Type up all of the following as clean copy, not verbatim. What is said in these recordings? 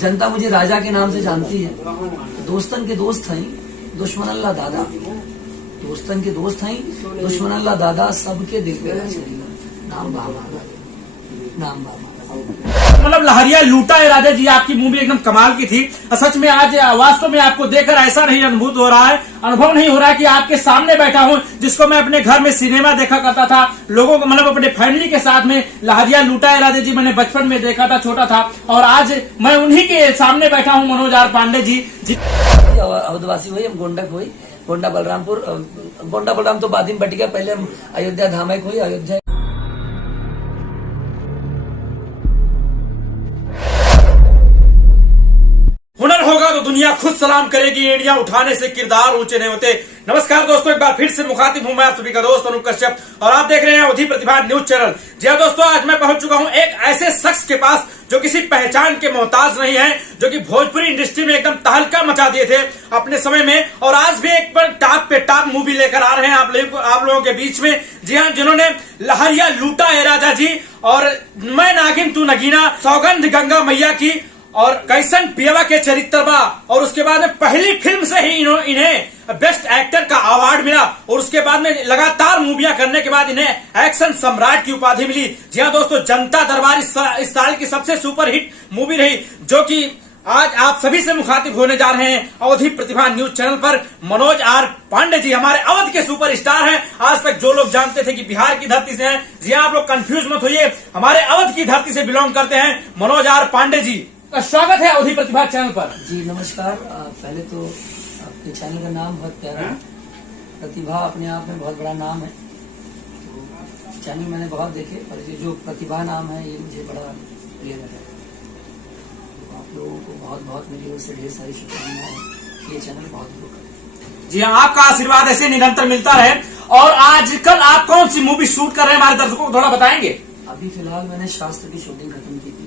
जनता मुझे राजा के नाम से जानती है। दोस्तन के दोस्त हैं, दुश्मन अल्लाह दादा। दोस्तन के दोस्त हैं, दुश्मन अल्लाह दादा, सबके दिल पे राज करेगा। नाम बाबा, नाम बाबा। मतलब लहरिया लूटा है राजा जी, आपकी मूवी एकदम कमाल की थी। सच में आज वास्तव में आपको देखकर ऐसा नहीं अनुभूत हो रहा है, अनुभव नहीं हो रहा है कि आपके सामने बैठा हूं, जिसको मैं अपने घर में सिनेमा देखा करता था, लोगों को मतलब अपने फैमिली के साथ में लहरिया लूटा है राजा जी मैंने बचपन में देखा था, छोटा था, और आज मैं उन्हीं के सामने बैठा हूं, मनोज आर पांडे जी। अवधवासी हुई, हम गोंडक हुई, गोंडा बलरामपुर, गोंडा बलराम तो बाद में बट गया, पहले हम अयोध्या धामक हुई, अयोध्या। हुनर होगा तो दुनिया खुद सलाम करेगी, एड़ियां उठाने से किरदार ऊंचे नहीं होते। नमस्कार दोस्तों, एक बार फिर से मुखातिब हूं मैं आप सभी का दोस्त अनूप कश्यप, और आप देख रहे हैं अवधी प्रतिभा न्यूज चैनल। जी हाँ दोस्तों, आज मैं पहुंच चुका हूं एक ऐसे शख्स के पास जो किसी पहचान के मोहताज नहीं है, जो कि भोजपुरी इंडस्ट्री में एकदम तहलका मचा दिए थे अपने समय में, और आज भी एक पर टॉप पे टॉप मूवी लेकर आ रहे हैं आप लोगों के बीच में। जी हाँ, जिन्होंने लहरिया लूटा है राजा जी, और मैं नागिन तू नगीना, सौगंध गंगा मैया की, और कैसन पियवा के चरित्र बा, और उसके बाद में पहली फिल्म से ही इन्हें बेस्ट एक्टर का अवार्ड मिला, और उसके बाद में लगातार मूवियां करने के बाद इन्हें एक्शन सम्राट की उपाधि मिली। जी हाँ दोस्तों, जनता दरबार इस साल की सबसे सुपरहिट मूवी रही, जो कि आज आप सभी से मुखातिब होने जा रहे हैं अवधी प्रतिभा न्यूज चैनल पर। मनोज आर पांडे जी हमारे अवध के सुपरस्टार हैं। आज तक जो लोग जानते थे कि बिहार की धरती से हैं, जी हाँ आप लोग कंफ्यूज मत होइए, हमारे अवध की धरती से बिलोंग करते हैं मनोज आर पांडे जी। स्वागत है अवधी प्रतिभा चैनल पर। जी नमस्कार। पहले तो आपके चैनल का नाम बहुत प्यारा है, प्रतिभा अपने आप में बहुत बड़ा नाम है, तो चैनल मैंने बहुत देखे, और ये जो प्रतिभा नाम है ये मुझे बड़ा प्रिय लगा। तो आप लोगों को बहुत बहुत मेरी ओर से ढेर सारी शुभकामनाएं, ये चैनल बहुत ग्रो करे। जी हाँ, आपका आशीर्वाद ऐसे निरंतर मिलता रहे। और आजकल आप कौन सी मूवी शूट कर रहे हैं, हमारे दर्शकों को थोड़ा बताएंगे? अभी फिलहाल मैंने शास्त्र की शूटिंग खत्म की थी,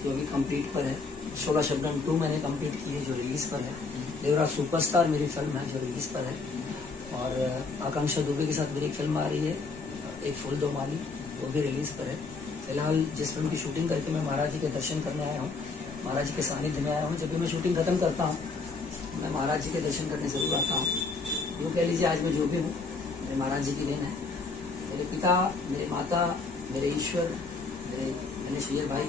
जो अभी कंप्लीट पर है। 16 शब्दम 2 मैंने कंप्लीट की है, जो रिलीज पर है। देवराज सुपरस्टार मेरी फिल्म है, जो रिलीज पर है। और आकांक्षा दुबे के साथ मेरी एक फिल्म आ रही है, एक फूल दो माली, वो भी रिलीज पर है। फिलहाल जिस फिल्म की शूटिंग करके मैं महाराज जी के दर्शन करने आया हूँ, महाराज जी के सानिध्य में आया हूँ। जब भी मैं शूटिंग खत्म करता हूँ, मैं महाराज जी के दर्शन करने जरूर आता हूँ। यूँ कह लीजिए आज मैं जो भी हूँ मेरे महाराज जी की देन है। मेरे पिता, मेरे माता, मेरे ईश्वर, मेरे गणेश अय्यर भाई,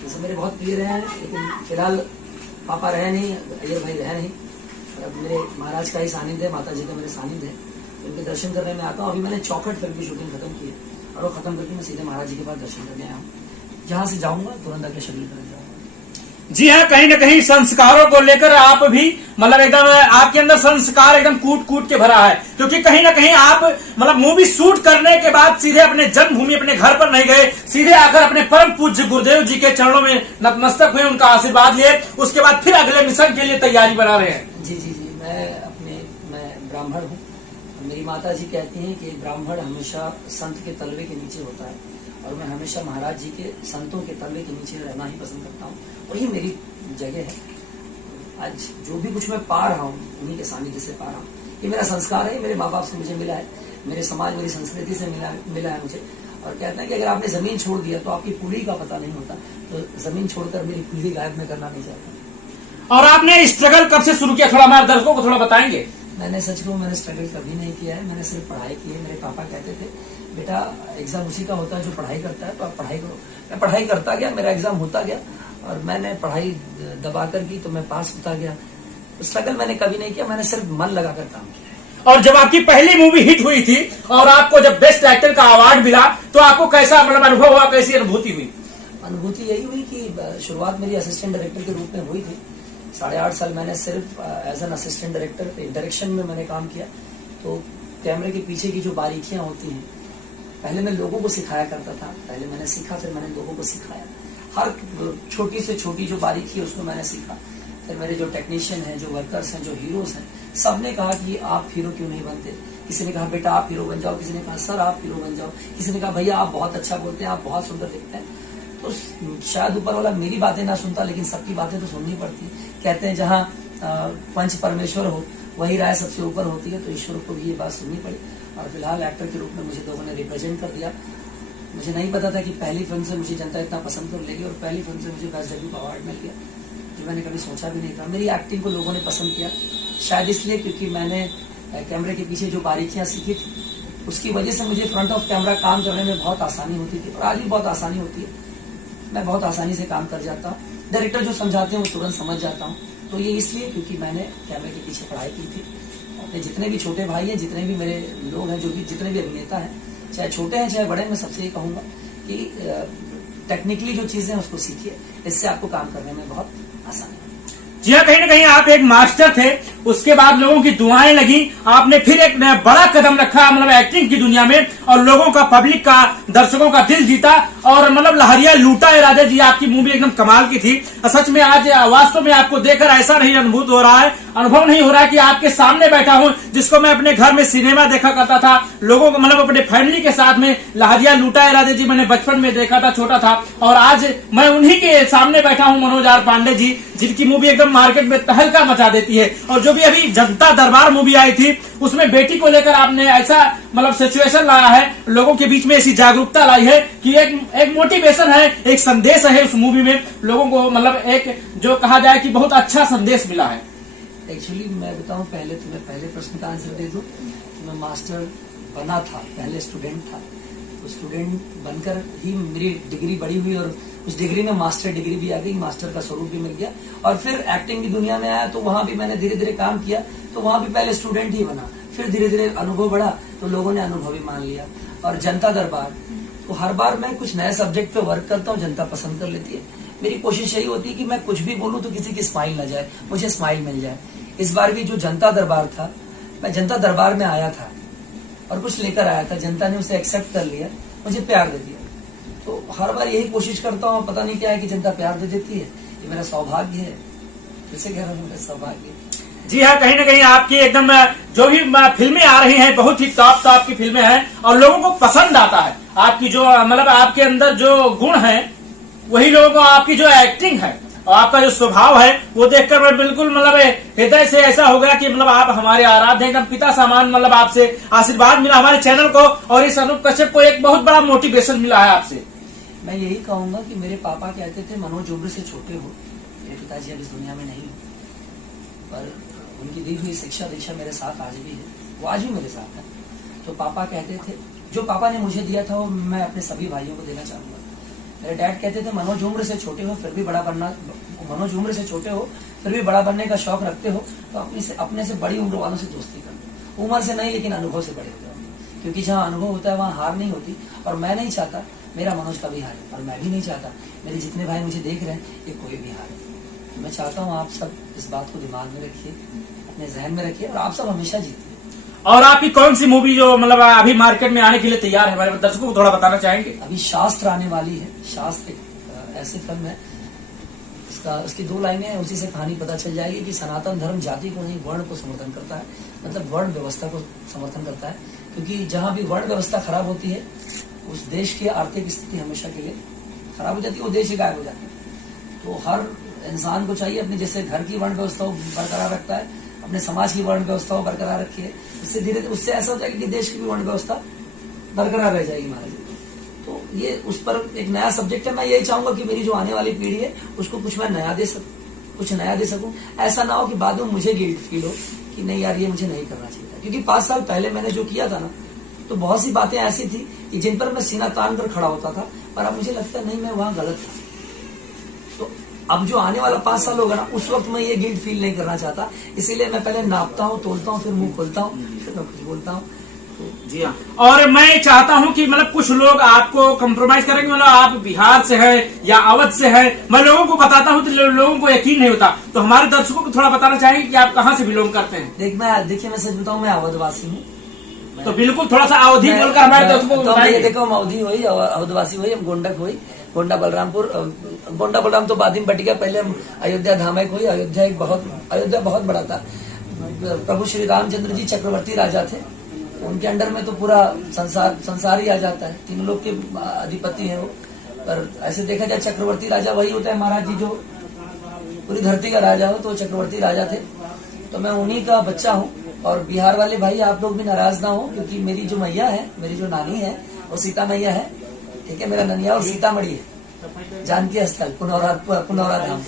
ये सब मेरे बहुत प्रिय रहे हैं। लेकिन फिलहाल पापा रहे नहीं, अय्यर भाई रहे नहीं, और अब मेरे महाराज का ही सानिध्य है, माता जी का मेरे सानिध्य है, तो उनके दर्शन करने में आता हूँ। अभी मैंने चौखट फिल्म की शूटिंग खत्म की है, और वो खत्म करके मैं सीधे महाराज जी के पास दर्शन करने आया हूँ। जहाँ से जाऊंगा तुरंत आगे शेड्यूल कर जाऊंगा। जी हाँ, कहीं न कहीं संस्कारों को लेकर आप भी मतलब एकदम आपके अंदर संस्कार एकदम कूट कूट के भरा है, क्योंकि कहीं ना कहीं आप मतलब मूवी शूट करने के बाद सीधे अपने जन्मभूमि अपने घर पर नहीं गए, सीधे आकर अपने परम पूज्य गुरुदेव जी के चरणों में नतमस्तक हुए, उनका आशीर्वाद लिए, उसके बाद फिर अगले मिशन के लिए तैयारी बना रहे हैं। जी जी जी, मैं ब्राह्मण हूँ। मेरी माता जी कहती हैं कि ब्राह्मण हमेशा संत के तलवे के नीचे होता है, और मैं हमेशा महाराज जी के संतों के तलवे के नीचे रहना ही पसंद करता हूँ, वही मेरी जगह है। आज जो भी कुछ मैं पा रहा हूँ उन्हीं के सानिध्य से पा रहा हूँ। ये मेरा संस्कार है, मेरे माँ बाप से मुझे मिला है, मेरे समाज मेरी संस्कृति से मिला है मुझे। और कहते हैं कि अगर आपने जमीन छोड़ दिया तो आपकी पीढ़ी का पता नहीं होता, तो जमीन छोड़कर मेरी पीढ़ी गायब में करना नहीं चाहता। और आपने स्ट्रगल कब से शुरू किया, थोड़ा हमारे दर्शकों को थोड़ा बताएंगे? मैंने सच कहूँ, मैंने स्ट्रगल कभी नहीं किया है, मैंने सिर्फ पढ़ाई की है। मेरे पापा कहते थे बेटा एग्जाम उसी का होता है जो पढ़ाई करता है, तो आप पढ़ाई करो। मैं पढ़ाई करता गया, मेरा एग्जाम होता गया, और मैंने पढ़ाई दबाकर की तो मैं पास होता गया। स्ट्रगल मैंने कभी नहीं किया, मैंने सिर्फ मन लगाकर काम किया। और जब आपकी पहली मूवी हिट हुई थी और आपको जब बेस्ट एक्टर का अवार्ड मिला, तो आपको कैसा मतलब अनुभव हुआ, कैसी अनुभूति हुई? अनुभूति यही हुई कि शुरुआत मेरी असिस्टेंट डायरेक्टर के रूप में हुई थी। 8.5 साल मैंने सिर्फ as an assistant director direction में मैंने काम किया। तो कैमरे के पीछे की जो बारीकियां होती हैं, पहले मैं लोगों को सिखाया करता था, पहले मैंने सीखा, फिर मैंने लोगों को सिखाया। हर छोटी से छोटी जो बारीकी है उसको मैंने सीखा। फिर मेरे जो टेक्नीशियन हैं, जो वर्कर्स हैं, जो हीरोज हैं, सबने कहा कि आप हीरो क्यों नहीं बनते। किसी ने कहा बेटा आप हीरो बन जाओ, किसी ने कहा सर आप हीरो बन जाओ, किसी ने कहा भैया आप बहुत अच्छा बोलते हैं, आप बहुत सुंदर दिखते हैं। तो शायद ऊपर वाला मेरी बातें ना सुनता, लेकिन सबकी बातें तो सुननी पड़ती। कहते हैं जहाँ पंच परमेश्वर हो वही राय सबसे ऊपर होती है, तो ईश्वर को भी ये बात सुननी पड़ी। और फिलहाल एक्टर के रूप में मुझे लोगों ने रिप्रेजेंट कर दिया। मुझे नहीं पता था कि पहली फिल्म से मुझे जनता इतना पसंद कर लेगी और पहली फिल्म से मुझे बेस्ट डेब्यू अवार्ड मिल गया, जो मैंने कभी सोचा भी नहीं था। मेरी एक्टिंग को लोगों ने पसंद किया, शायद इसलिए क्योंकि मैंने कैमरे के पीछे जो बारीकियां सीखी थी उसकी वजह से मुझे फ्रंट ऑफ कैमरा काम करने में बहुत आसानी होती थी और आज भी बहुत आसानी होती है। मैं बहुत आसानी से काम कर जाता हूँ, डायरेक्टर जो समझाते हैं वो तुरंत समझ जाता हूँ। तो ये इसलिए क्योंकि मैंने कैमरे के पीछे पढ़ाई की थी। अपने जितने भी छोटे भाई हैं, जितने भी मेरे लोग हैं, जो भी जितने भी अभिनेता हैं, चाहे छोटे हैं चाहे बड़े हैं, मैं सबसे ये कहूंगा कि टेक्निकली जो चीजें हैं उसको सीखिए, इससे आपको काम करने में बहुत आसानी है। जी हाँ, कहीं ना कहीं आप एक मास्टर थे, उसके बाद लोगों की दुआएं लगी, आपने फिर एक बड़ा कदम रखा मतलब एक्टिंग की दुनिया में और लोगों का, पब्लिक का, दर्शकों का दिल जीता और मतलब लहरिया लूटा है। राजा जी आपकी मूवी एकदम कमाल की थी। सच में आज वास्तव में आपको देखकर ऐसा नहीं अनुभूत हो रहा है, अनुभव नहीं हो रहा है कि आपके सामने बैठा हूं, जिसको मैं अपने घर में सिनेमा देखा करता था, लोगों को मतलब अपने फैमिली के साथ में लहरिया लूटा है राजा जी मैंने बचपन में देखा था, छोटा था, और आज मैं उन्हीं के सामने बैठा हूं, मनोज आर पांडे जी, जिनकी मूवी एकदम मार्केट में तहलका मचा देती है। और जो भी अभी जनता दरबार मूवी आई थी उसमें बेटी को लेकर आपने ऐसा मतलब सिचुएशन लाया है, लोगों के बीच में ऐसी जागरूकता लाई है कि एक मोटिवेशन है, एक संदेश है उस मूवी में, लोगों को मतलब एक जो कहा जाए कि बहुत अच्छा संदेश मिला है। एक्चुअली मैं बताऊं, पहले तुम्हें पहले प्रश्न का आंसर दे दूं। मैं मास्टर बना था, पहले स्टूडेंट था, तो स्टूडेंट बनकर ही मेरी डिग्री बड़ी हुई और उस डिग्री में मास्टर डिग्री भी आ गई, मास्टर का स्वरूप भी मिल गया। और फिर एक्टिंग की दुनिया में आया तो वहां भी मैंने धीरे धीरे काम किया, तो वहां भी पहले स्टूडेंट ही बना, फिर धीरे धीरे अनुभव बढ़ा तो लोगों ने अनुभव ही मान लिया। और जनता दरबार, तो हर बार मैं कुछ नए सब्जेक्ट पे वर्क करता हूँ, जनता पसंद कर लेती है। मेरी कोशिश यही होती है कि मैं कुछ भी बोलूं तो किसी की स्माइल न जाए, मुझे स्माइल मिल जाए। इस बार भी जो जनता दरबार था, मैं जनता दरबार में आया था और कुछ लेकर आया था, जनता ने उसे एक्सेप्ट कर लिया, मुझे प्यार दे दिया। तो हर बार यही कोशिश करता हूँ, पता नहीं क्या है कि जनता प्यार दे देती है, ये मेरा सौभाग्य है, जैसे कह रहा हूँ मेरा सौभाग्य। जी हाँ, कहीं ना कहीं आपकी एकदम जो भी फिल्में आ रही हैं बहुत ही टॉप की फिल्में हैं और लोगों को पसंद आता है। आपकी जो मतलब आपके अंदर जो गुण है वही लोगों को, आपकी जो एक्टिंग है और आपका जो स्वभाव है वो देखकर मैं बिल्कुल मतलब हृदय से ऐसा हो गया कि मतलब आप हमारे आराध्य एकदम पिता समान, मतलब आपसे आशीर्वाद मिला हमारे चैनल को और इस अनूप कश्यप को एक बहुत बड़ा मोटिवेशन मिला है आपसे। मैं यही कहूंगा कि मेरे पापा कहते थे मनोज उम्र से छोटे हो, मेरे पिताजी अब इस दुनिया में नहीं, पर उनकी दी हुई शिक्षा दीक्षा मेरे साथ आज भी है, वो आज भी मेरे साथ है। तो पापा कहते थे, जो पापा ने मुझे दिया था वो मैं अपने सभी भाइयों को देना चाहूंगा। मेरे डैड कहते थे मनोज उम्र से छोटे हो फिर भी बड़ा बनना, मनोज उम्र से छोटे हो फिर भी बड़ा बनने का शौक रखते हो तो अपने से बड़ी उम्र वालों से दोस्ती करो। उम्र से नहीं लेकिन अनुभव से बड़े हो जाओ, क्योंकि जहाँ अनुभव होता है वहाँ हार नहीं होती। और मैं नहीं चाहता मेरा मनोज कभी हारे, और मैं भी नहीं चाहता मेरे जितने भाई मुझे देख रहे हैं ये कोई भी हारे। तो मैं चाहता हूँ आप सब इस बात को दिमाग में रखिए, अपने जहन में रखिए और आप सब हमेशा जीतिए। और आपकी कौन सी मूवी जो मतलब अभी मार्केट में आने के लिए तैयार है, हमारे दर्शकों को थोड़ा बताना चाहेंगे? अभी शास्त्र आने वाली है। शास्त्र ऐसी फिल्म है, उसकी 2 लाइनें हैं, उसी से कहानी पता चल जाएगी कि सनातन धर्म जाति को नहीं वर्ण को समर्थन करता है, मतलब वर्ण व्यवस्था को समर्थन करता है। क्योंकि जहां भी वर्ण व्यवस्था खराब होती है उस देश की आर्थिक स्थिति हमेशा के लिए खराब हो जाती है, वो देश ही गायब हो जाता है। तो हर इंसान को चाहिए अपने जैसे घर की वर्ण व्यवस्था बरकरार रखता है, अपने समाज की वर्ण व्यवस्था बरकरार रखिए, उससे धीरे धीरे उससे ऐसा हो जाएगा कि देश की भी वर्ण व्यवस्था बरकरार रह जाएगी महाराज। तो ये उस पर एक नया सब्जेक्ट है। मैं यही चाहूंगा कि मेरी जो आने वाली पीढ़ी है उसको कुछ मैं नया दे सकूं। ऐसा ना हो कि बाद में मुझे गिल्ट फील हो कि नहीं यार ये मुझे नहीं करना चाहिए था। क्योंकि 5 साल पहले मैंने जो किया था ना, तो बहुत सी बातें ऐसी थी कि जिन पर मैं सीना तान कर खड़ा होता था, पर अब मुझे लगता नहीं मैं वहां गलत था। तो अब जो आने वाला 5 साल होगा ना, उस वक्त मैं ये गिल्ट फील नहीं करना चाहता, इसीलिए मैं पहले नापता हूँ, तोलता हूँ, फिर मुंह खोलता हूँ, फिर मैं कुछ बोलता हूँ। जी हाँ, और मैं चाहता हूं कि मतलब कुछ लोग आपको कंप्रोमाइज करेंगे, मतलब आप बिहार से हैं या अवध से हैं, मैं लोगों को बताता हूं तो लोगों को यकीन नहीं होता, तो हमारे दर्शकों को थोड़ा बताना चाहेंगे कि आप कहां से बिलोंग करते हैं? देखिए मैं सच बताऊं, मैं अवधवासी हूँ। तो बिल्कुल थोड़ा सा अवधि बोलकर हमारे दर्शकों को बताइए। देखो हम अवधि हुई, अवधवासी हुई, हम गोंडक हुई, गोंडा बलराम तो बाद में बट गया, पहले हम अयोध्या धामक हुई। अयोध्या बहुत बड़ा था। प्रभु श्री रामचंद्र जी चक्रवर्ती राजा थे, उनके अंडर में तो पूरा संसार ही आ जाता है, 3 लोग के अधिपति हैं वो। पर ऐसे देखा जाए चक्रवर्ती राजा वही होता है महाराज जी जो पूरी धरती का राजा हो, तो चक्रवर्ती राजा थे। तो मैं उन्हीं का बच्चा हूँ। और बिहार वाले भाई आप लोग भी नाराज ना हो, क्योंकि मेरी जो मैया है, मेरी जो नानी है वो सीता मैया है, ठीक है। मेरा ननियावर सीतामढ़ी है, जानकी स्थल पुनौरा धाम।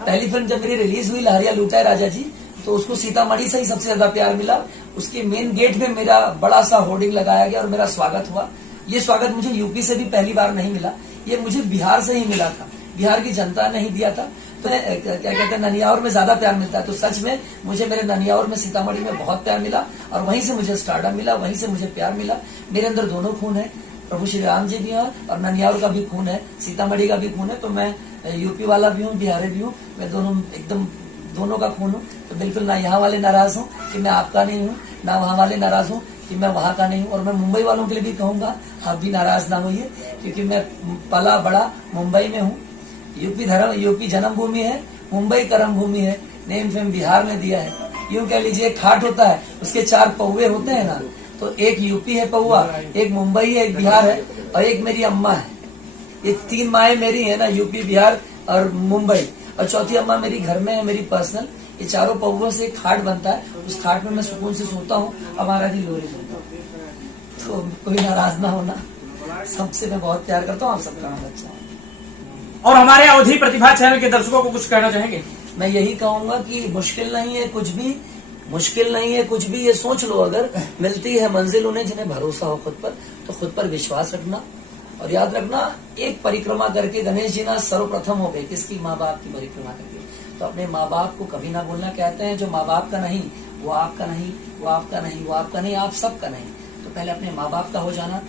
पहली फिल्म जब मेरी रिलीज हुई लहरिया लूटा है राजा जी, तो उसको सीतामढ़ी से ही सबसे ज्यादा प्यार मिला। उसके मेन गेट में मेरा बड़ा सा होर्डिंग लगाया गया और मेरा स्वागत हुआ। ये स्वागत मुझे यूपी से भी पहली बार नहीं मिला, ये मुझे बिहार से ही मिला था। बिहार की जनता ने ही दिया था। तो क्या कहते हैं, ननियावर में ज्यादा प्यार मिलता है। तो सच में मुझे मेरे ननियावर में सीतामढ़ी में बहुत प्यार मिला और वहीं से मुझे स्टारडम मिला, वहीं से मुझे प्यार मिला। मेरे अंदर दोनों खून है, प्रभु श्री राम जी भी हैं और ननियावर का भी खून है, सीतामढ़ी का भी खून है। तो मैं यूपी वाला भी हूँ, बिहारी भी हूँ, मैं दोनों एकदम दोनों का खून हूँ। तो बिल्कुल ना यहाँ वाले नाराज हूँ कि मैं आपका नहीं हूँ, ना वहाँ वाले नाराज हूँ कि मैं वहाँ का नहीं हूँ। और मैं मुंबई वालों के लिए भी कहूंगा, आप भी नाराज ना होइए, क्योंकि मैं पला बड़ा मुंबई में हूँ। यूपी जन्मभूमि है, मुंबई कर्म भूमि है, नेम फेम बिहार ने दिया है। यूं कह लीजिए, खाट होता है उसके 4 पौवे होते हैं ना, तो एक यूपी है पौवा, एक मुंबई है, एक बिहार है और एक मेरी अम्मा है। ये 3 माएँ मेरी है ना, यूपी बिहार और मुंबई, और चौथी अम्मा मेरी घर में है, मेरी पर्सनल। ये चारों पौवों से एक खाट बनता है, उस खाट में मैं सुकून से सोता हूँ। अब महाराज जी लोरी सुनता हूँ, तो कोई नाराज ना होना। सबसे मैं बहुत प्यार करता हूँ, आप सबका मैं बच्चा हूँ। और हमारे अवधि प्रतिभा चैनल के दर्शकों को कुछ कहना चाहेंगे? मैं यही कहूंगा कि मुश्किल नहीं है कुछ भी, मुश्किल नहीं है कुछ भी। ये सोच लो, अगर मिलती है मंजिल उन्हें जिन्हें भरोसा हो खुद पर, तो खुद पर विश्वास रखना। और याद रखना, एक परिक्रमा करके गणेश जी ना सर्वप्रथम हो गए, किसकी? माँ बाप की परिक्रमा करके। तो अपने माँ बाप को कभी ना बोलना। कहते हैं जो माँ बाप का नहीं वो आपका नहीं, वो आपका नहीं, वो आपका नहीं, आप सबका नहीं। तो पहले अपने माँ बाप का हो जाना,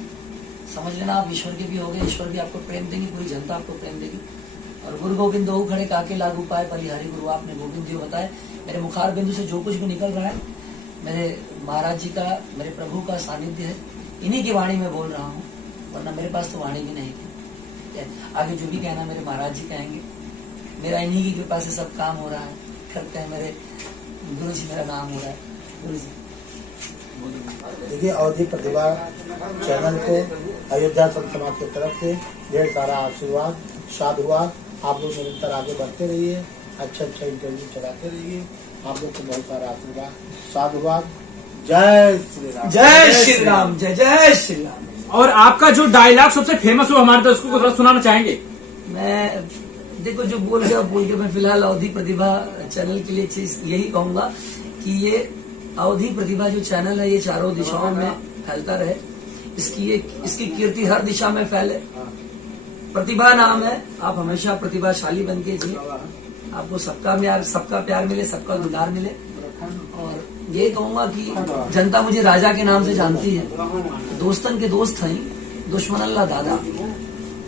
समझ लेना आप ईश्वर के भी हो गए, ईश्वर भी आपको प्रेम देंगे, पूरी जनता आपको प्रेम देगी। और गुरु गोविंद दो खड़े काके लागू पाए, बलिहारी गुरु आपने गोविंद जी बताए। मेरे मुखार बिंदु से जो कुछ भी निकल रहा है, मेरे महाराज जी का, मेरे प्रभु का सानिध्य है, इन्हीं की वाणी में बोल रहा हूँ, वरना मेरे पास तो वाणी भी नहीं थी। आगे जो भी कहना मेरे महाराज जी कहेंगे। मेरा इन्हीं की कृपा से सब काम हो रहा है, करते हैं मेरे गुरु जी, मेरा नाम हो रहा है गुरु जी। देखिए, अवधि प्रतिभा चैनल को अयोध्या संत समाज की तरफ से ढेर सारा आशीर्वाद, साधुवाद। आप लोग निरंतर आगे बढ़ते रहिए, अच्छा इंटरव्यू चलाते रहिए। आप लोग को बहुत सारा आशीर्वाद, साधुवाद। जय श्री राम, जय श्री राम, जय जय श्री राम। और आपका जो डायलॉग सबसे फेमस हो हमारे दर्शकों को थोड़ा सुनाना चाहेंगे? मैं देखो, जो बोल के मैं फिलहाल अवधि प्रतिभा चैनल के लिए चीज यही कहूंगा कि ये अवधि प्रतिभा जो चैनल है, ये चारों दिशाओं में फैलता रहे। इसकी कीर्ति हर दिशा में फैले। प्रतिभा नाम है, आप हमेशा प्रतिभाशाली बन के जिए, आपको सबका प्यार मिले, सबका दुलार मिले। और ये कहूंगा कि जनता मुझे राजा के नाम से जानती है। दोस्तन के दोस्त हई, दुश्मन अल्लाह दादा।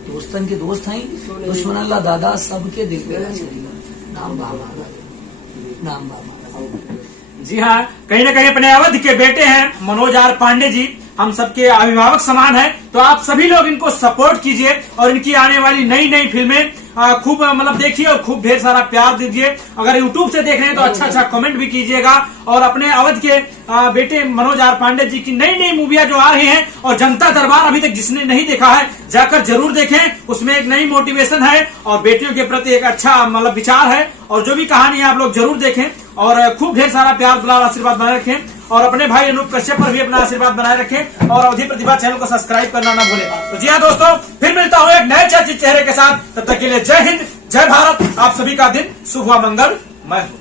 दोस्तन के दोस्त हई, दुश्मन अल्लाह दादा, सबके दिल पे राज करेगा। नाम बाबा, नाम बाबा। जी हाँ, कहीं ना कहीं अपने अवध के बेटे हैं मनोज आर पांडे जी, हम सबके अभिभावक समान हैं। तो आप सभी लोग इनको सपोर्ट कीजिए और इनकी आने वाली नई फिल्में खूब मतलब देखिए और खूब ढेर सारा प्यार दीजिए। अगर यूट्यूब से देख रहे हैं तो अच्छा कमेंट भी कीजिएगा। और अपने अवध के बेटे मनोज आर पांडे जी की नई मूवियां जो आ रही हैं, और जनता दरबार अभी तक जिसने नहीं देखा है जाकर जरूर देखें। उसमें एक नई मोटिवेशन है और बेटियों के प्रति एक अच्छा मतलब विचार है। और जो भी कहानी है आप लोग जरूर देखें और खूब ढेर सारा प्यार दुलार आशीर्वाद बनाए रखें। और अपने भाई अनूप कश्यप पर भी अपना आशीर्वाद बनाए रखें और अवधि प्रतिभा चैनल को सब्सक्राइब करना ना भूलें। तो जी हाँ दोस्तों, फिर मिलता हूँ एक नए चर्चित चेहरे के साथ। तब तक के लिए जय हिंद, जय भारत। आप सभी का दिन शुभ व मंगलमय हो।